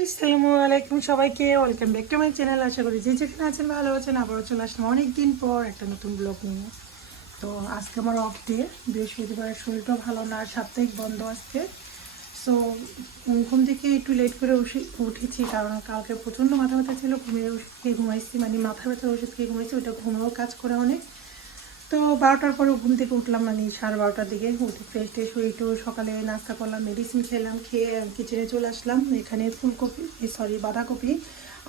আসসালামু আলাইকুম সবাইকে welcome back to my channel আশা করি যে যেখানে আছেন ভালো আছেন, আবারও চলে আসলাম অনেকদিন পর একটা নতুন ব্লগ নিয়ে। তো আজকে আমার অফ ডে বৃহস্পতিবার, শরীরটাও ভালো না, সাপ্তাহিক বন্ধ আজকে। সো ঘুম থেকে একটু লেট করে উঠে- উঠেছি, কারণ কালকে প্রচণ্ড মাথা ব্যথা ছিল, ঘুমিয়ে ওষুধ খেয়ে ঘুমাইছি মানে মাথা ব্যথার ওষুধ খেয়ে ঘুমাইছি ওটা ঘুমেও কাজ করে অনেক। তো বারোটার পরে ঘুম থেকে উঠলাম মানে সাড়ে বারোটার দিকে। উঠে ফ্রেশ ট্রেশ হয়ে একটু সকালে নাস্তা করলাম মেডিসিন খেলাম, খেয়ে কিচেনে চলে আসলাম। এখানে ফুলকপি সরি বাঁধাকপি,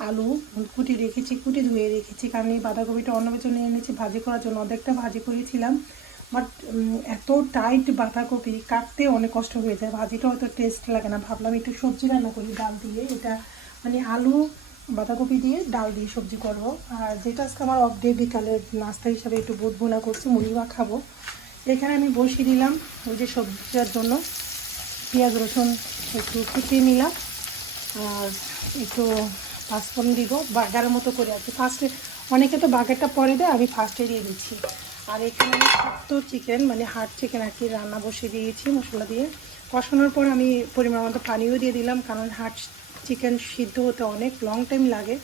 আলু, কুটি রেখেছি, কুটি ধুয়ে রেখেছি। কারণ এই বাঁধাকপিটা অন্য জন্য এনেছি, ভাজি করার জন্য। অর্ধেকটা ভাজি করেছিলাম বাট এত টাইট বাঁধাকপি, কাটতে অনেক কষ্ট হয়ে যায়। ভাজিটা অত টেস্ট লাগে না। ভাবলাম একটু সবজি রান্না করি, ডাল দিয়ে। এটা মানে আলু বাঁধাকপি দিয়ে ডাল দিয়ে সবজি করব। আর যেটা আজকে আমার অফ ডে বিকালের নাস্তা হিসাবে একটু বুট বোনা করছি মুড়ি বা খাব। এখানে আমি বসিয়ে দিলাম ওই যে সবজিটার জন্য পেঁয়াজ, রসুন একটু কুচিয়ে নিলাম। আর একটু পাঁচফোড়ন দিব বাগারের মতো করে আর কি। ফার্স্টে অনেকে তো বাগারটা পরে দেয়, আমি ফার্স্টে দিয়ে দিচ্ছি। আর এখানে আমি শক্ত চিকেন মানে হার্ড চিকেন আর কি রান্না বসিয়ে দিয়েছি মশলা দিয়ে। কষানোর পর আমি পরিমাণ মতো পানিও দিয়ে দিলাম, কারণ হার্ড চিকেন সিদ্ধ হতে অনেক লং টাইম লাগে।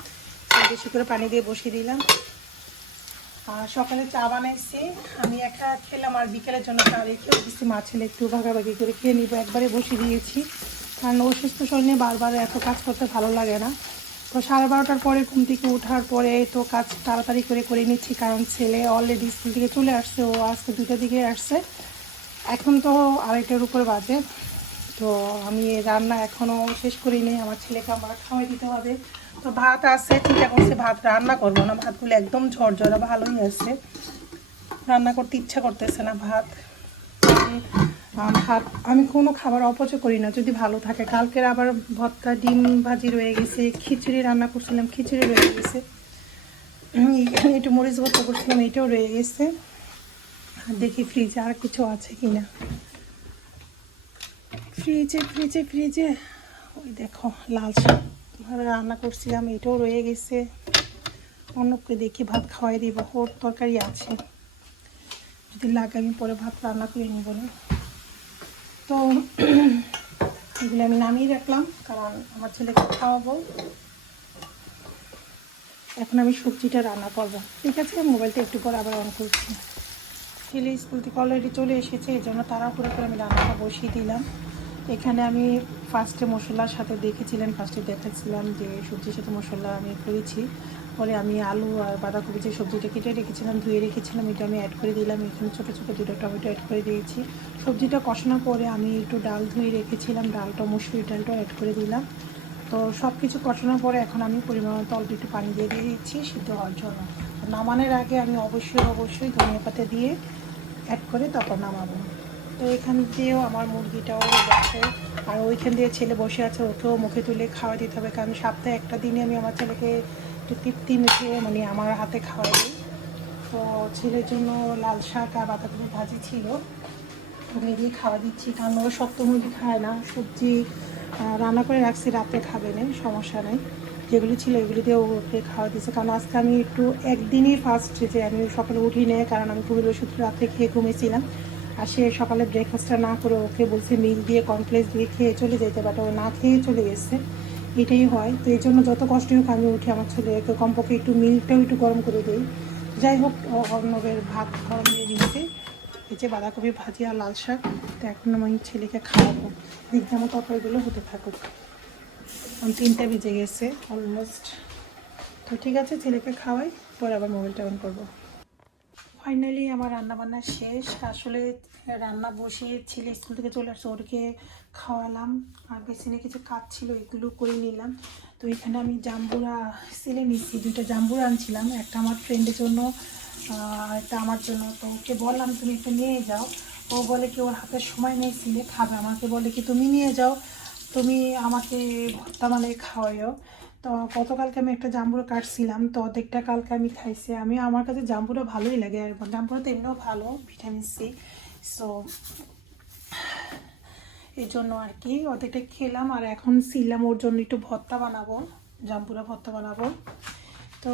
বেশি করে পানি দিয়ে বসিয়ে দিলাম। আর সকালে চা বানাইছি। আমি একা খেলাম আর বিকেলের জন্য চা রেখেও দিচ্ছি মা ছেলে একটু ভাগাভাগি করে খেয়ে নিবো। একবারে বসিয়ে দিয়েছি। কারণ অসুস্থ শরীরে বারবার এত কাজ করতে ভালো লাগে না। তো সাড়ে বারোটার পরে ঘুম থেকে ওঠার পরে তো কাজ তাড়াতাড়ি করে করে নিচ্ছি। কারণ ছেলে অলরেডি স্কুল থেকে চলে আসছে। ও আজকে দুটো দিকে আসছে। এখন তো আড়াইটার উপর বাজে। তো আমি রান্না এখনও শেষ করিনি, আমার ছেলেকে আমার খাওয়াই দিতে হবে। তো ভাত আছে, চিন্তা করছে ভাত রান্না করব না, ভাতগুলো একদম ঝরঝরা ভালোই আছে রান্না করতে ইচ্ছা করতেছে না ভাত। ভাত, আমি কোনো খাবার অপচয় করি না, যদি ভালো থাকে। কালকের আবার ভর্তা, ডিম ভাজি রয়ে গেছে, খিচুড়ি রান্না করছিলাম, খিচুড়ি রয়ে গেছে। একটু মরিচ ভর্তা করছিলাম, এটাও রয়ে গেছে। আর দেখি ফ্রিজে আর কিছু আছে কিনা। ফ্রিজে ফ্রিজে ফ্রিজে। ওই দেখো, লাল শাক। রান্না করছিলাম, এটাও রয়ে গেছে। অন্যকে দেখি ভাত খাওয়াই দিব, ওর তরকারি আছে। যদি লাগে আমি পরে ভাত রান্না করে নিব তো, এগুলো আমি নামিয়ে রাখলাম, কারণ আমার ছেলেকে খাওয়াবো। এখন আমি সবজিটা রান্না করব। ঠিক আছে, মোবাইলটা একটু পরে আবার অন করছি। ছেলে স্কুল থেকে অলরেডি চলে এসেছে এই জন্য তাড়াহুড়ো করে আমি রান্নাটা বসিয়ে দিলাম। এখানে আমি ফার্স্টে মশলার সাথে দেখেছিলেন ফার্স্টে দেখাচ্ছিলাম যে সবজির সাথে মশলা আমি করেছি। পরে আমি আলু আর বাঁধাকপি যে সবজিটা কেটে রেখেছিলাম, ধুয়ে রেখেছিলাম, এটা আমি অ্যাড করে দিলাম। এখানে ছোটো ছোটো দুটো টমেটো অ্যাড করে দিয়েছি। সবজিটা কষানোর পরে আমি একটু ডাল ধুয়ে রেখেছিলাম ডালটা মুসুরি ডালটা অ্যাড করে দিলাম। তো সব কিছু কষানোর পরে এখন আমি পরিমাণ মতো অল্প একটু পানি দিয়ে দিয়ে দিচ্ছি সিদ্ধ হওয়ার জন্য। নামানোর আগে আমি অবশ্যই অবশ্যই ধনিয়া পাতা দিয়ে অ্যাড করে তারপর নামাবো। তো এখান দিয়েও আমার মুরগিটাও গেছে। আর ওইখান দিয়ে ছেলে বসে আছে, ওকেও মুখে তুলে খাওয়া দিতে হবে। কারণ সপ্তাহে একটা দিনে আমি আমার ছেলেকে একটু তৃপ্তি মিশিয়ে মানে আমার হাতে খাওয়াই। দিই তো ছেলের জন্য লাল শাক আর বাঁধাকপি ভাজি ছিল। ওকে দিয়ে খাওয়া দিচ্ছি, কারণ ও শক্ত মুরগি খায় না। সবজি রান্না করে রাখছি, রাতে খাবে না, সমস্যা নেই। যেগুলি ছিল এগুলি দিয়ে ওকে খাওয়া দিচ্ছে কারণ আজকে আমি একটু একদিনই ফার্স্ট যে আমি সকালে উঠি নেই, কারণ আমি ঘুমের ওষুধ রাতে খেয়ে ঘুমিয়েছিলাম। আর সে সকালে ব্রেকফাস্টটা না করে ওকে বলছে মিল দিয়ে কমপ্লেক্স দিয়ে খেয়ে চলে যেতে বাট ও না খেয়ে চলে গেছে। এটাই হয়। তো এই জন্য যত কষ্ট হোক, আমি উঠে আমার ছেলেকে, কমপক্ষে একটু মিলটাও একটু গরম করে দিই। যাই হোক অর্ণবের ভাত গরম দিয়ে দিয়েছে। এই যে বাঁধাকপি ভাজি আর লাল শাক, তো এখন আমি ছেলেকে খাওয়াবো। দেখতে আমার তরকারিগুলো হতে থাকুক। আমি তিনটা বেজে গেছে অলমোস্ট তো ঠিক আছে, ছেলেকে খাওয়াই, পরে আবার মোবাইলটা অন করব। ফাইনালি আমার রান্না বান্না শেষ। আসলে রান্না বসিয়ে ছেলে স্কুল থেকে চলে আসছে, ওরকে খাওয়ালাম। আর বেসিনে কিছু কাজ ছিল, এগুলো করে নিলাম। তো এখানে আমি জাম্বুরা সিলে নিচ্ছি, দুইটা জাম্বুরা আনছিলাম। একটা আমার ফ্রেন্ডের জন্য একটা আমার জন্য। তো ওকে বললাম, তুমি একটু নিয়ে যাও। ও বলে কি, ওর হাতে সময় নেই, সিলে খাবে। আমাকে বলে কি, তুমি নিয়ে যাও, তুমি আমাকে ভর্তা মানে খাওয়াইও তো গতকালকে আমি একটা জাম্বুরা কাটছিলাম, তো অর্ধেকটা কালকে আমি খাইছি। আমি আমার কাছে জাম্বুরা ভালোই লাগে আর জাম্বুরা তো এমনিও ভালো, ভিটামিন সি। সো এই জন্য আর কি, অর্ধেকটা খেলাম আর এখন ছিলাম ওর জন্য একটু ভর্তা বানাবো, জাম্বুরা ভর্তা বানাবো। তো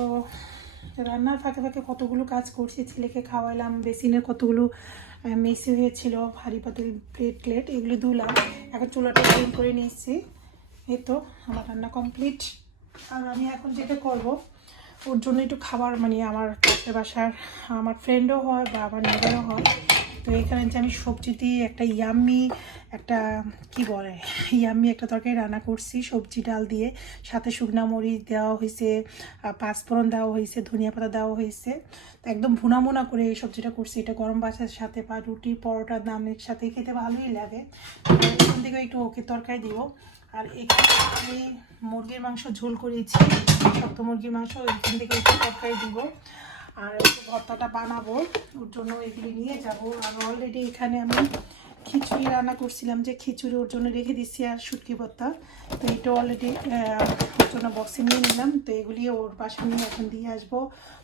রান্নার ফাঁকে ফাঁকে কতগুলো কাজ করছি, ছেলেকে খাওয়াইলাম, বেসিনের কতগুলো মেসি হয়েছিল, ভারী পাতিল প্লেট প্লেট এগুলো ধুলাম, এখন চুলাটা ক্লিন করে নিয়েছি। এই তো, আমার রান্না কমপ্লিট আর আমি এখন যেটা করব, ওর জন্য একটু খাবার মানে আমার পাশের বাসার, আমার ফ্রেন্ডও হয় বা আমার নেবারও হয়। তো এখানে যে আমি সবজি দিয়ে একটা ইয়াম্মি একটা কি বলে ইয়াম্মি একটা তরকারি রান্না করছি। সবজি ডাল দিয়ে, সাথে শুকনা মরিচ দেওয়া হয়েছে পাঁচফোড়ন দেওয়া হয়েছে, ধনিয়া পাতা দেওয়া হয়েছে। তো একদম ভুনা ভুনা করে এই সবজিটা করছি। এটা গরম বাসার সাথে বা রুটি পরোটা দামের সাথে খেতে ভালোই লাগে। এখান থেকে একটু ওকে তরকারি দিব। আর এখানে মুরগির মাংস ঝোল করেছি। শক্ত মুরগির মাংস এখান থেকে একটু তরকারি দিব। আর ভর্তাটা বানাবো। ওর জন্য এগুলি নিয়ে যাব। আর অলরেডি এখানে আমি খিচুড়ি রান্না করছিলাম যে খিচুড়ি ওর জন্য রেখে দিচ্ছি আর শুটকি ভর্তা। তো এটা অলরেডি ওর জন্য বক্সে নিয়ে নিলাম। তো এগুলি ওর বাসা নিয়ে এখন দিয়ে আসব।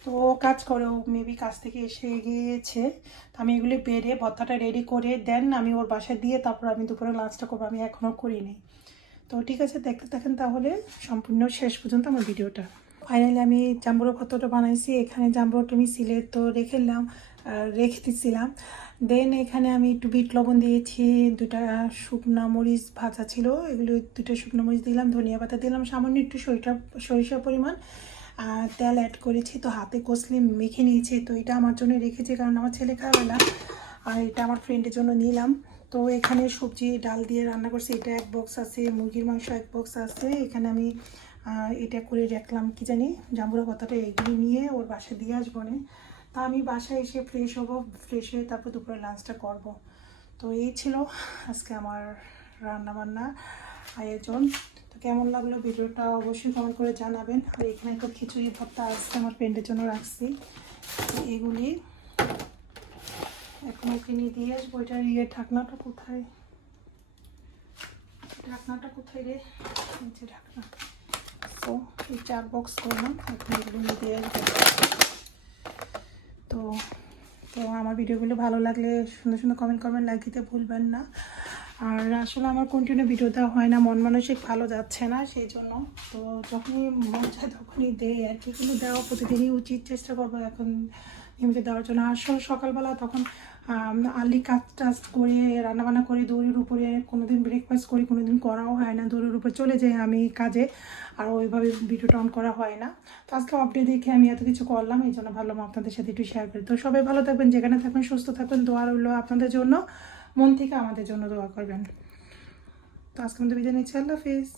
তো ও কাজ করে, ও মেবি কাজ থেকে এসে গিয়েছে। তো আমি এগুলি বেড়ে ভর্তাটা রেডি করে দেন। আমি ওর বাসায় দিয়ে তারপর আমি দুপুরে লাঞ্চটা করব। আমি এখনও করিনি। তো ঠিক আছে দেখতে থাকেন তাহলে সম্পূর্ণ শেষ পর্যন্ত আমার ভিডিওটা। ফাইনালি আমি জাম্বুরো ভর্তাটা বানাইছি। এখানে জাম্বুরোটা আমি সিলে তো রেখেলাম আহ, রেখে দিচ্ছিলাম দেন এখানে আমি একটু বিট লবণ দিয়েছি দুটা শুকনা মরিচ ভাজা ছিল এগুলো দুটো শুকনো মরিচ দিলাম ধনিয়া পাতা দিলাম সামান্য একটু সরিষা সরিষা পরিমাণ তেল অ্যাড করেছি। তো হাতে কষলে মেখে নিয়েছি তো এটা আমার জন্য রেখেছি কারণ আমার ছেলে খাবে না আর এটা আমার ফ্রেন্ডের জন্য নিলাম। তো এখানে সবজি, ডাল দিয়ে রান্না করছি। এটা এক বক্স আছে, মুরগির মাংস এক বক্স আছে। এখানে আমি এটা করে রাখলাম, কি জানি, জাম্বুরা কথাটা এগুলি নিয়ে ওর বাসায় দিয়ে আসব না তা আমি বাসায় এসে ফ্রেশ হব ফ্রেশ হয়ে তারপর দুপুরে লাঞ্চটা করব। তো এই ছিল আজকে আমার রান্না বান্না আয়োজন। তো কেমন লাগল ভিডিওটা অবশ্যই কমেন্ট করে জানাবেন। আর এখানে একটু খিচুড়ি, ভর্তা আসছে আমার ফ্রেন্ডের জন্য রাখছি। এগুলি। এখন ওকে নিয়ে দিয়ে আসব। এটার ইয়ে ঢাকনাটা কোথায়? ঢাকনাটা কোথায় রে? নিচে ঢাকনা। তো এই চার বক্স করলাম, এখন এগুলো দিয়ে আসব। তো তো আমার ভিডিওগুলো ভালো লাগলে সুন্দর সুন্দর কমেন্ট করবেন লাইক দিতে ভুলবেন না। আর আসলে আমার কন্টিনিউ ভিডিও দেওয়া হয় না, মন মানসিক ভালো যাচ্ছে না, সেই জন্য। তো যখনই মন চায় তখনই দেয় আর কি, কিন্তু দেওয়া প্রতিদিনই উচিত, চেষ্টা করব এখন নিয়মিত দেওয়ার জন্য। আসলে সকালবেলা তখন আর্লি কাজ টাজ করে, রান্নাবান্না করে, দৌড়ের উপরে কোনোদিন ব্রেকফাস্ট করি, কোনোদিন করাও হয় না। দৌড়ের উপরে চলে যাই আমি কাজে, আর ওইভাবে ভিডিওটা অন করা হয় না। তো আজকে আপডেট দেখে আমি এত কিছু করলাম, এই জন্য ভাবলাম আপনাদের সাথে একটু শেয়ার করি। তো সবাই ভালো থাকবেন, যেখানে থাকবেন, সুস্থ থাকবেন, দোয়া রইল আপনাদের জন্য। মন থেকে আমাদের জন্য দোয়া করবেন। তো আজকে আমাদের বিদায় নিচ্ছি, আল্লাহ হাফিজ।